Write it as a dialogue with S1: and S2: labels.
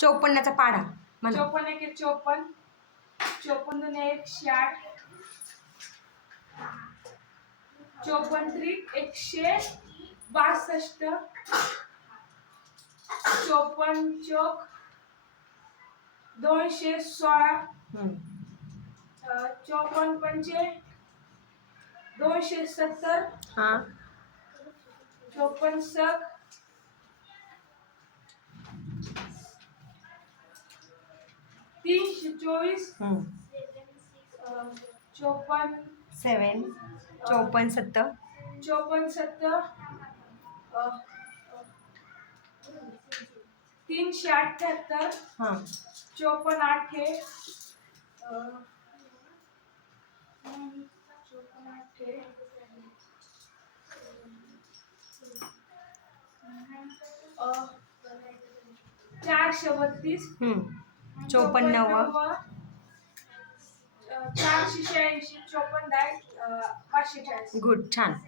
S1: चौपन्नाचा पाढा म्हणा
S2: चोपन्न एक चोपन्न. चोपन्न दोन एकशे आठ चोपन्न त्रिक एकशे बासष्ट. चोपन्न चोक दोनशे सोळा.
S1: हम्म.
S2: अं, चोपन्न पंचे दोनशे सत्तर.
S1: हा.
S2: चोपन्न सक तीनशे चोवीस चोपन्न
S1: सेवन चौपन्न सत्तर.
S2: चोपन्न सत्तर तीनशे अठ्ठ्याहत्तर
S1: हां.
S2: चोपन्न आठे चोपन्न आठे चारशे बत्तीस
S1: हम्म. चोपन्न नव्वद
S2: अं, चारशे शहाऐंशी चोपन्न
S1: गुड छान.